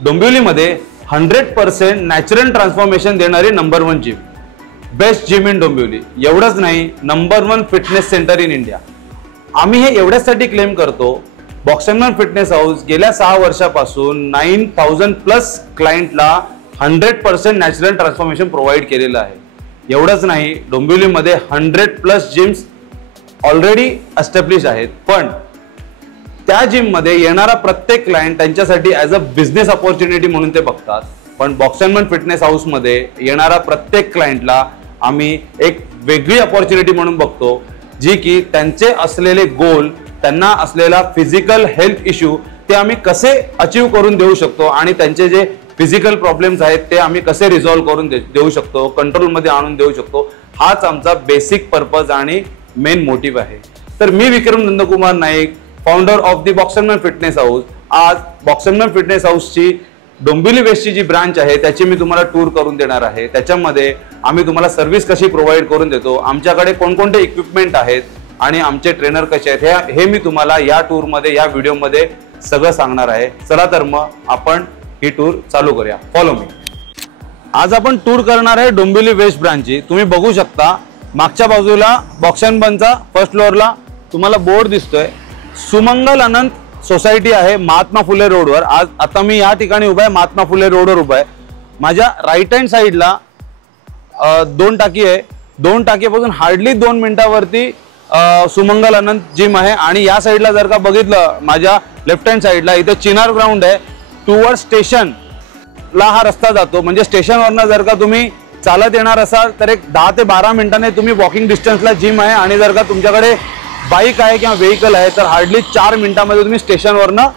डोंबिवलीमध्ये 100% natural transformation देणारी number 1 gym, best gym in Dombivli. एवढंच नाही, number 1 fitness centre in India. आम्ही हे एवढ्यासाठी क्लेम करतो, बॉक्समॅन फिटनेस हाऊस गेल्या 6 वर्षापासून 9000+ क्लायंटला 100% नॅचरल ट्रान्सफॉर्मेशन प्रोव्हाइड केलेलं आहे. एवढंच नाही, डोंबिवलीमध्ये 100+ जिम्स ऑलरेडी एस्टॅब्लिश आहेत. पण त्या जिम मध्ये येणारा प्रत्येक क्लायंट त्यांच्यासाठी ॲज अ बिझनेस अपॉर्च्युनिटी म्हणून ते बघतात. पण बॉक्समॅन फिटनेस हाऊस मध्ये येणारा प्रत्येक क्लायंटला आम्ही एक वेगळी अपॉर्च्युनिटी म्हणून बघतो, जी की त्यांचे असलेले गोल, त्यांना असलेला फिजिकल हेल्थ इश्यू ते आम्ही कसे अचीव करून देऊ शकतो आणि त्यांचे जे फिजिकल प्रॉब्लेम्स आहेत ते आम्ही कसे रिझॉल्व्ह करून देऊ शकतो, कंट्रोलमध्ये आणून देऊ शकतो. हाच आमचा बेसिक पर्पज आणि मेन मोटिव्ह आहे. तर मी Vikram Nandkumar Naik, founder of the Boxman fitness house, आज बॉक्समॅन फिटनेस हाऊसची डोंबिवली वेस्टची जी ब्रांच आहे त्याची मी तुम्हाला टूर करून देणार आहे. त्याच्यामध्ये आम्ही तुम्हाला सर्व्हिस कशी प्रोव्हाइड करून देतो, आमच्याकडे कोणकोणते इक्विपमेंट आहेत आणि आमचे ट्रेनर कसे आहेत, हे मी तुम्हाला या टूरमध्ये, या व्हिडिओमध्ये सगळं सांगणार आहे. चला तर मग आपण ही टूर चालू करूया. Follow me. आज आपण टूर करणार आहे डोंबिवली वेस्ट ब्रांचची. तुम्ही बघू शकता मागच्या बाजूला बॉक्सनबनचा फर्स्ट फ्लोअरला तुम्हाला बोर्ड दिसतोय. सुमंगल अनंत सोसायटी आहे महात्मा फुले रोडवर. आज आता मी या ठिकाणी उभा आहे, महात्मा फुले रोडवर उभा आहे. माझ्या राईट हँड साईडला 2 टाकी आहे. 2 टाकीपासून हार्डली 2 मिनिटावरती सुमंगल अनंत जिम आहे. आणि या साईडला जर का बघितलं, माझ्या लेफ्ट हँड साईडला इथे चिनार ग्राउंड आहे. टुवर्ड स्टेशनला हा रस्ता जातो. म्हणजे स्टेशनवरनं जर का तुम्ही चालत येणार असाल तर एक 10 ते 12 मिनिटांनी तुम्ही वॉकिंग डिस्टन्सला जिम आहे. आणि जर का तुमच्याकडे बाईक आहे किंवा व्हेकल आहे तर हार्डली 4 मिनिटांमध्ये तुम्ही स्टेशनवरनं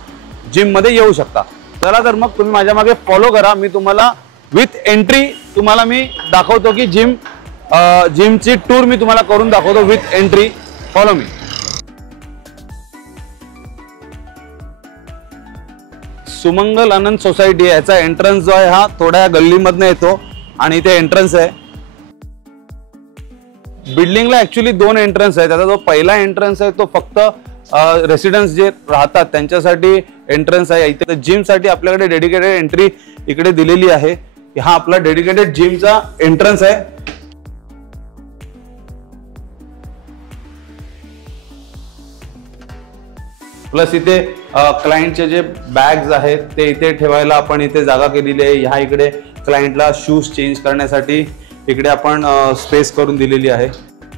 जिममध्ये येऊ शकता. चला तर मग तुम्ही माझ्या मागे फॉलो करा. मी तुम्हाला विथ एंट्री तुम्हाला मी दाखवतो की जिमची टूर मी तुम्हाला करून दाखवतो with entry. Follow me. Sumangal Anand society याचा एंट्रन्स जो आहे हा थोड्या गल्लीमधनं येतो आणि इथे एंट्रन्स आहे. बिल्डिंगला ऍक्च्युली 2 एंट्रन्स आहेत. आता जो पहिला एंट्रन्स आहे तो फक्त रेसिडेंट्स जे राहतात त्यांच्यासाठी एंट्रन्स आहे. इथे जिमसाठी आपल्याकडे डेडिकेटेड एंट्री इकडे दिलेली आहे. हा आपला डेडिकेटेड जिमचा एंट्रन्स आहे. प्लस इथे क्लायंटचे जे बॅग्स आहेत ते इथे ठेवायला आपण इथे जागा केलेली आहे. ह्या इकडे क्लायंटला शूज चेंज करण्यासाठी इकडे आपण स्पेस करून दिलेली आहे.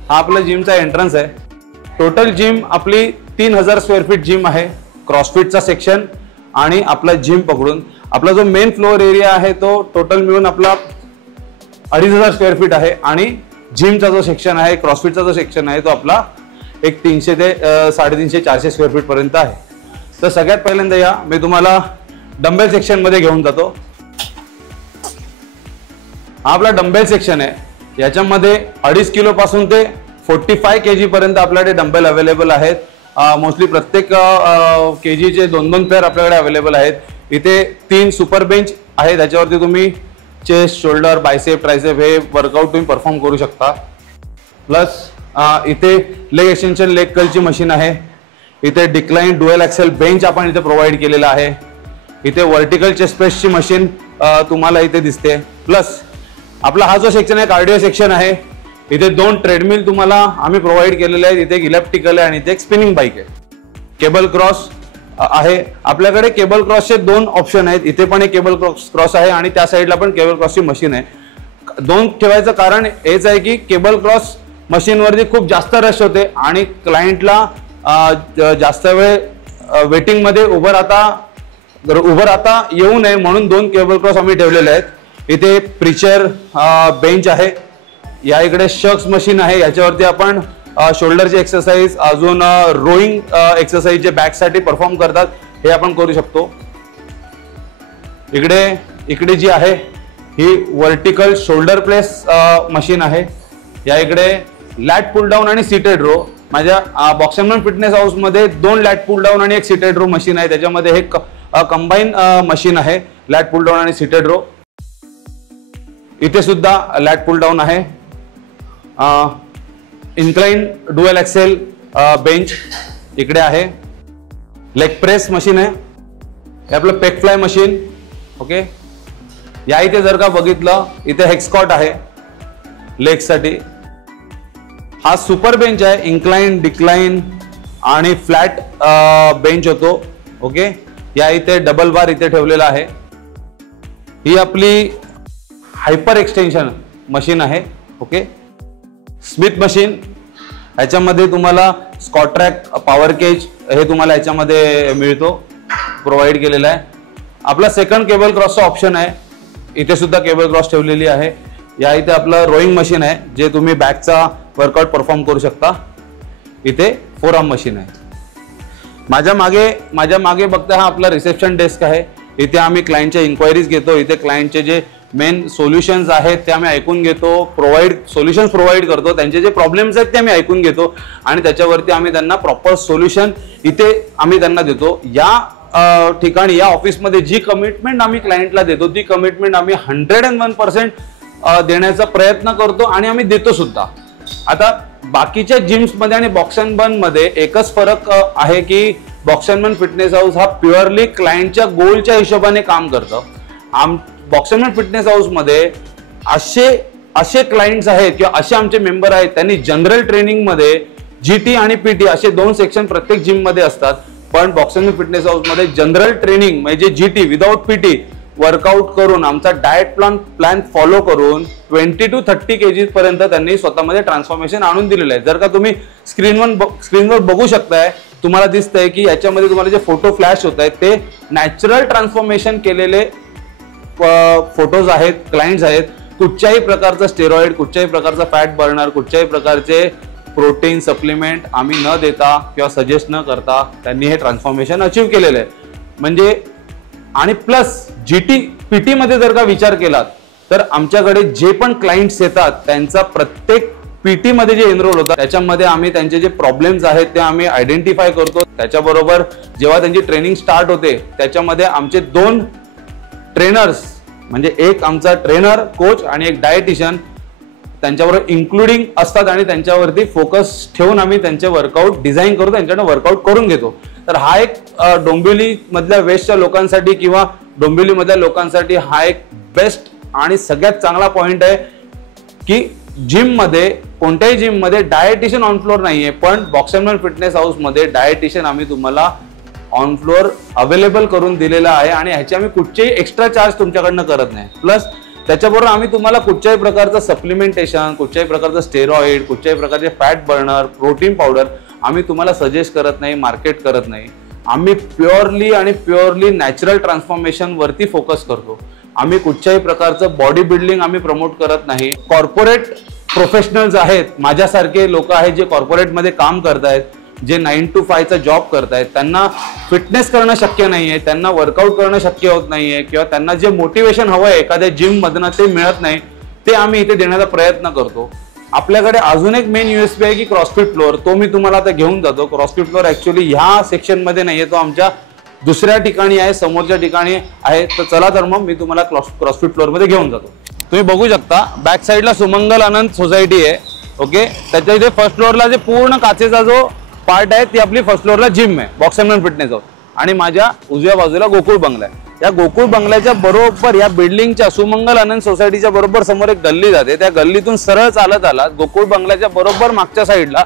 हा आपला जिमचा एंट्रन्स आहे. टोटल जिम आपली 3000 स्क्वेअर फीट जिम आहे. क्रॉसफिटचा सेक्शन आणि आपला जिम पकडून आपला जो मेन फ्लोअर एरिया आहे तो टोटल मिळून आपला 2500 स्क्वेअर फीट आहे. आणि जिमचा जो सेक्शन आहे, क्रॉसफिटचा जो सेक्शन आहे तो आपला एक 300 ते 350-400 स्क्वेअर फीट पर्यंत आहे. तर सगळ्यात पहिल्यांदा या मी तुम्हाला डंबेल सेक्शन मध्ये घेऊन जातो. हा आपला डंबेल सेक्शन आहे. याच्यामध्ये 2.5 किलो पासून ते 45 kg पर्यंत आपल्याकडे डंबेल अवेलेबल आहेत. मोस्टली प्रत्येक केजीचे 2-2 पेअर आपल्याकडे अवेलेबल आहेत. इथे 3 सुपर बेंच आहे, त्याच्यावरती तुम्ही चेस्ट, शोल्डर, बायसेप, ट्रायसेप हे वर्कआउट तुम्ही परफॉर्म करू शकता. प्लस इथे लेग एक्सटेन्शन, लेग कर्लची मशीन आहे. इथे डिक्लाइन ड्युअल ॲक्सेल बेंच आपण इथे प्रोव्हाइड केलेला आहे. इथे व्हर्टिकल चेस्ट प्रेसची मशीन तुम्हाला इथे दिसते. प्लस आपला हा जो सेक्शन आहे कार्डिओ सेक्शन आहे. इथे 2 ट्रेडमिल तुम्हाला आम्ही प्रोव्हाइड केलेले आहेत. इथे एक इलेक्ट्रिकल आहे आणि इथे एक स्पिनिंग बाईक आहे. केबल क्रॉस आहे आपल्याकडे. केबल क्रॉसचे 2 ऑप्शन आहेत. इथे पण एक केबल क्रॉस आहे आणि त्या साईडला पण केबल क्रॉसची मशीन आहे. 2 ठेवायचं कारण हेच आहे की केबल क्रॉस मशीनवरती खूप जास्त रश होते आणि क्लायंटला जास्त वेळ वेटिंग मध्ये उभं राहता येऊ नये म्हणून 2 केबल क्रॉस आम्ही ठेवलेले आहेत. इथे प्रिचर बेंच आहे. या इकडे शक्स मशीन आहे. याच्यावरती आपण शोल्डरची एक्सरसाइज, अजून रोईंग एक्सरसाइज जे बॅक साठी परफॉर्म करतात हे आपण करू शकतो. इकडे जी आहे ही वर्टिकल शोल्डर प्रेस मशीन आहे. या इकडे लॅट पुल डाऊन आणि सीटेड रो. माझ्या बॉक्समॅन फिटनेस हाऊस मध्ये 2 लॅट पुल डाऊन आणि एक सीटेड रो मशीन आहे. त्याच्यामध्ये हे कंबाईन मशीन आहे, लॅट पुल डाऊन आणि सीटेड रो. इथे सुद्धा लॅट पुल डाऊन आहे. इन्क्लाइन ड्युअल ॲक्सेल बेंच इकडे आहे. लेग प्रेस मशीन आहे. हे आपलं पेक फ्लाय मशीन. ओके, या इथे जर का बघितलं इथे हेक्सकॉट आहे लेग साठी. हा सुपर बेंच आहे, इन्क्लाइन डिक्लाइन आणि फ्लॅट बेंच होतो. ओके, या इथे डबल बार इथे ठेवलेला आहे. ही आपली हायपर एक्सटेन्शन मशीन आहे. Okay, Smith machine. ह्याच्यामध्ये तुम्हाला स्कॉट्रॅक पॉवर केज हे तुम्हाला ह्याच्यामध्ये मिळतो, प्रोव्हाइड केलेला आहे. आपला सेकंड केबल क्रॉसचा ऑप्शन आहे, इथे सुद्धा केबल क्रॉस ठेवलेली आहे. या इथे आपलं रोईंग मशीन आहे जे तुम्ही बॅकचा वर्कआउट परफॉर्म करू शकता. इथे फोरआर्म मशीन आहे. माझ्या मागे बघता हा आपला रिसेप्शन डेस्क आहे. इथे आम्ही क्लायंटच्या इन्क्वायरीज घेतो. इथे क्लायंटचे जे मेन सोल्युशन्स आहेत ते आम्ही ऐकून घेतो, सोल्युशन्स प्रोव्हाइड करतो. त्यांचे जे प्रॉब्लेम्स आहेत ते आम्ही ऐकून घेतो आणि त्याच्यावरती आम्ही त्यांना प्रॉपर सोल्युशन इथे आम्ही त्यांना देतो. या ठिकाणी या ऑफिसमध्ये जी कमिटमेंट आम्ही क्लायंटला देतो ती कमिटमेंट आम्ही 101% देण्याचा प्रयत्न करतो आणि आम्ही देतो सुद्धा. आता बाकीच्या जिम्स मध्ये आणि बॉक्स अँड बर्न मध्ये एकच फरक आहे की box and burn fitness house हा प्युअरली क्लायंटच्या गोलच्या हिशोबाने काम करतं. Box and burn fitness house मध्ये असे क्लायंट्स आहेत किंवा असे आमचे मेंबर आहेत त्यांनी जनरल ट्रेनिंग मध्ये जीटी आणि पीटी असे 2 सेक्शन प्रत्येक जिम मध्ये असतात. पण box and burn fitness house मध्ये जनरल ट्रेनिंग म्हणजे जीटी विदाउट पीटी वर्कआउट करून आमचा डाएट प्लॅन फॉलो करून 20 to 30 kg पर्यंत त्यांनी स्वतःमध्ये ट्रान्सफॉर्मेशन आणून दिलेलं आहे. जर का तुम्ही स्क्रीनवर बघू शकताय, तुम्हाला दिसतंय की याच्यामध्ये तुम्हाला जे फोटो फ्लॅश होत आहेत ते नॅचरल ट्रान्सफॉर्मेशन केलेले फोटोज आहेत, क्लायंट्स आहेत. कुठच्याही प्रकारचा स्टेरॉइड, कुठच्याही प्रकारचा फॅट बर्नर, कुठच्याही प्रकारचे प्रोटीन सप्लिमेंट आम्ही न देता किंवा सजेस्ट न करता त्यांनी हे ट्रान्सफॉर्मेशन अचीव केलेलं आहे. म्हणजे आणि प्लस जीटी पीटी मध्ये जर का विचार केलात तर आमच्याकडे जे पण क्लायंट्स येतात त्यांचा प्रत्येक पीटी मध्ये जे एनरोल होतात त्याच्यामध्ये आम्ही त्यांचे जे प्रॉब्लेम्स आहेत ते आम्ही आयडेंटिफाय करतो. त्याच्याबरोबर जेव्हा त्यांची ट्रेनिंग स्टार्ट होते त्याच्यामध्ये आमचे 2 ट्रेनर्स म्हणजे एक आमचा ट्रेनर कोच आणि एक डायटिशियन त्यांच्याबरोबर इन्क्लुडिंग असतात आणि त्यांच्यावरती फोकस ठेवून आम्ही त्यांचे वर्कआउट डिझाईन करू, त्यांच्याकडे वर्कआउट करून घेतो. तर हा एक डोंबिवली मधल्या वेस्टच्या लोकांसाठी किंवा डोंबिवली मधल्या लोकांसाठी हा एक बेस्ट आणि सगळ्यात चांगला पॉइंट आहे की जिम मध्ये कोणत्याही जिम मध्ये डायटिशियन ऑन फ्लोर नाहीये, पण box and burn fitness house मध्ये डायटिशियन आम्ही तुम्हाला ऑन फ्लोर अवेलेबल करून दिलेला आहे आणि ह्याचे आम्ही कुठचेही एक्स्ट्रा चार्ज तुमच्याकडनं करत नाही. प्लस त्याच्याबरोबर आम्ही तुम्हाला कुठच्याही प्रकारचं सप्लिमेंटेशन, कुठच्याही प्रकारचं स्टेरॉइड, कुठच्याही प्रकारचे फॅट बर्नर, प्रोटीन पावडर आम्ही तुम्हाला सजेस्ट करत नाही, मार्केट करत नाही. आम्ही प्युअरली नॅचरल ट्रान्सफॉर्मेशन वरती फोकस करतो. आम्ही कुठच्याही प्रकारचं बॉडी बिल्डिंग आम्ही प्रमोट करत नाही. कॉर्पोरेट प्रोफेशनल्स आहेत, माझ्यासारखे लोक आहेत जे कॉर्पोरेटमध्ये काम करतायत, जे 9 to 5 चा जॉब करतायत, त्यांना फिटनेस करणं शक्य नाहीये, त्यांना वर्कआउट करणं शक्य होत नाहीये किंवा त्यांना जे मोटिवेशन हवंय एखाद्या जिम मधनं ते मिळत नाही, ते आम्ही इथे देण्याचा प्रयत्न करतो. आपल्याकडे अजून एक मेन यूएसपी आहे की क्रॉसफिट फ्लोअर. तो मी तुम्हाला आता घेऊन जातो. क्रॉसफिट फ्लोअर ऍक्च्युअली ह्या सेक्शन मध्ये नाहीये, तो आमच्या दुसऱ्या ठिकाणी आहे, समोरच्या ठिकाणी आहे. तर चला तर मग मी तुम्हाला क्रॉसफिट फ्लोअर मध्ये घेऊन जातो. तुम्ही बघू शकता बॅक साईडला सुमंगल आनंद सोसायटी आहे. ओके, त्याच्या इथे फर्स्ट फ्लोअरला जे पूर्ण काचेचा जो पार्ट आहे ती आपली फर्स्ट फ्लोअरला जिम आहे, box and burn fitness house. आणि माझ्या उजव्या बाजूला गोकुळ बंगला आहे. या गोकुळ बंगल्याच्या बरोबर या बिल्डिंगच्या सुमंगल आनंद सोसायटीच्या बरोबर समोर एक गल्ली जाते. त्या गल्लीतून सरळ चालत आलात गोकुळ बंगल्याच्या बरोबर मागच्या साईडला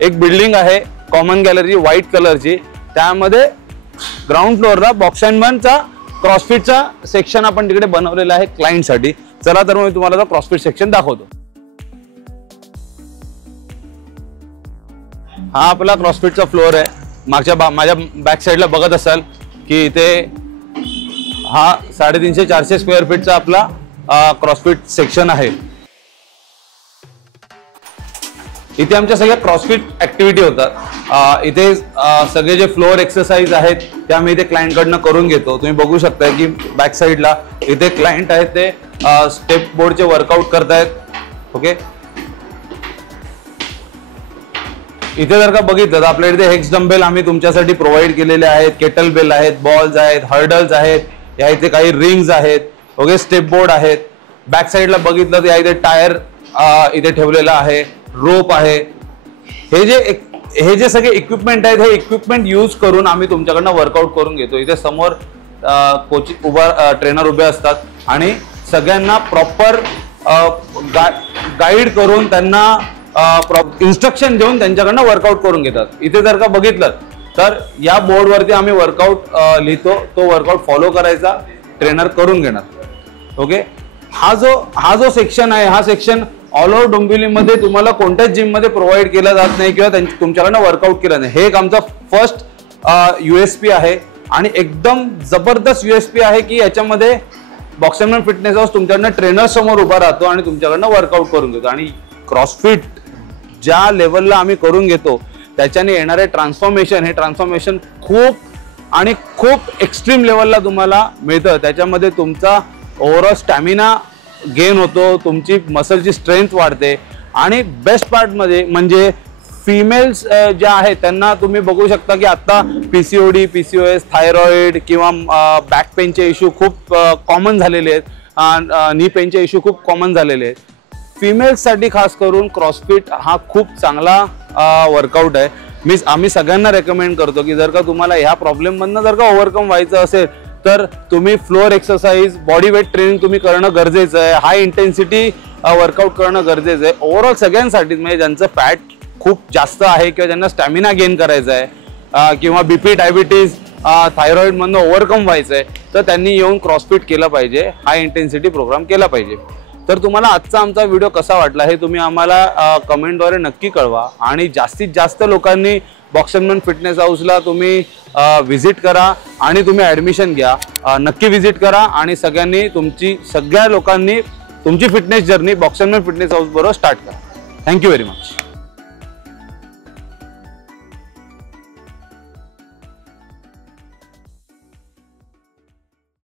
एक बिल्डिंग आहे कॉमन गॅलरी व्हाईट कलरची. त्यामध्ये ग्राउंड फ्लोअरला बॉक्स अँड बर्नचा क्रॉसफिटचा सेक्शन आपण तिकडे बनवलेला आहे क्लायंटसाठी. चला तर मग मी तुम्हाला क्रॉसफिट सेक्शन दाखवतो. हा आपला क्रॉसफिटचा फ्लोअर आहे. माझ्या बॅक साईडला बघत असाल की इथे हा 350-400 स्क्वेअर फीटचा आपला क्रॉसफिट सेक्शन आहे. इथे आमच्या सगळ्या क्रॉसफिट ऍक्टिव्हिटी होतात. इथे सगळे जे फ्लोअर एक्सरसाइज आहेत ते आम्ही इथे क्लायंट कडनं करून घेतो. तुम्ही बघू शकता की बॅक साईडला इथे क्लायंट आहेत ते स्टेप बोर्डचे वर्कआउट करतायत. ओके, इथे जर का बघितलं तर आपल्या इथे हेक्स डंबेल आम्ही तुमच्यासाठी प्रोव्हाइड केलेले आहेत, केटल बेल आहेत, बॉल्स आहेत, हर्डल्स आहेत, या इथे काही रिंग्स आहेत. ओके, स्टेप बोर्ड आहेत. बॅक साईडला बघितलं तर या इथे टायर इथे ठेवलेला आहे, रोप आहे. हे जे सगळे इक्विपमेंट आहेत हे इक्विपमेंट यूज करून आम्ही तुमच्याकडनं वर्कआउट करून घेतो. इथे समोर कोचिंग ट्रेनर उभे असतात आणि सगळ्यांना प्रॉपर गाईड करून त्यांना इन्स्ट्रक्शन देऊन त्यांच्याकडनं वर्कआउट करून घेतात. इथे जर का बघितलं तर या बोर्डवरती आम्ही वर्कआउट लिहितो, तो वर्कआउट फॉलो करायचा, ट्रेनर करून घेणार. ओके, हा जो सेक्शन आहे, हा सेक्शन ऑल ओव्हर डोंबिवलीमध्ये तुम्हाला कोणत्याच जिममध्ये प्रोव्हाइड केला जात नाही किंवा तुमच्याकडनं वर्कआउट केलं नाही. हे एक आमचा फर्स्ट USP आहे आणि एकदम जबरदस्त USP आहे की याच्यामध्ये बॉक्समॅन फिटनेस हाऊस तुमच्याकडनं ट्रेनर समोर उभा राहतो आणि तुमच्याकडनं वर्कआउट करून घेतो. आणि क्रॉसफिट ज्या लेवलला आम्ही करून घेतो त्याच्याने येणारे ट्रान्सफॉर्मेशन, हे ट्रान्सफॉर्मेशन खूप एक्स्ट्रीम लेवलला तुम्हाला मिळतं. त्याच्यामध्ये तुमचा ओव्हरऑल स्टॅमिना गेन होतो, तुमची मसलची स्ट्रेंथ वाढते आणि बेस्ट पार्ट मध्ये म्हणजे फिमेल्स ज्या आहेत त्यांना तुम्ही बघू शकता की आता PCOD, PCOS, थायरॉइड किंवा बॅक पेनचे इश्यू खूप कॉमन झालेले आहेत, नी पेनचे इश्यू खूप कॉमन झालेले आहेत. फिमेल्ससाठी खास करून क्रॉसफिट हा खूप चांगला वर्कआउट आहे. आम्ही सगळ्यांना रेकमेंड करतो की जर का तुम्हाला ह्या प्रॉब्लेममधनं जर का ओव्हरकम व्हायचं असेल तर तुम्ही floor exercise, body weight training तुम्ही करणं गरजेचं आहे, हाय इंटेन्सिटी वर्कआउट करणं गरजेचं आहे. ओव्हरऑल सगळ्यांसाठीच, म्हणजे ज्यांचं फॅट खूप जास्त आहे किंवा ज्यांना स्टॅमिना गेन करायचा आहे किंवा BP, डायबिटीज, थायरॉइडमधनं ओव्हरकम व्हायचं आहे तर त्यांनी येऊन क्रॉसफिट केलं पाहिजे, हाय इंटेन्सिटी प्रोग्राम केला पाहिजे. तर तुम्हाला आजचा आमचा व्हिडिओ कसा वाटला हे तुम्ही आम्हाला कमेंटद्वारे नक्की कळवा आणि जास्तीत जास्त लोकांनी बॉक्समॅन फिटनेस हाऊसला तुम्ही व्हिजिट करा आणि तुम्ही ॲडमिशन घ्या. नक्की व्हिजिट करा आणि सगळ्या लोकांनी तुमची फिटनेस जर्नी बॉक्समॅन फिटनेस हाऊस बरोबर स्टार्ट करा. Thank you very much.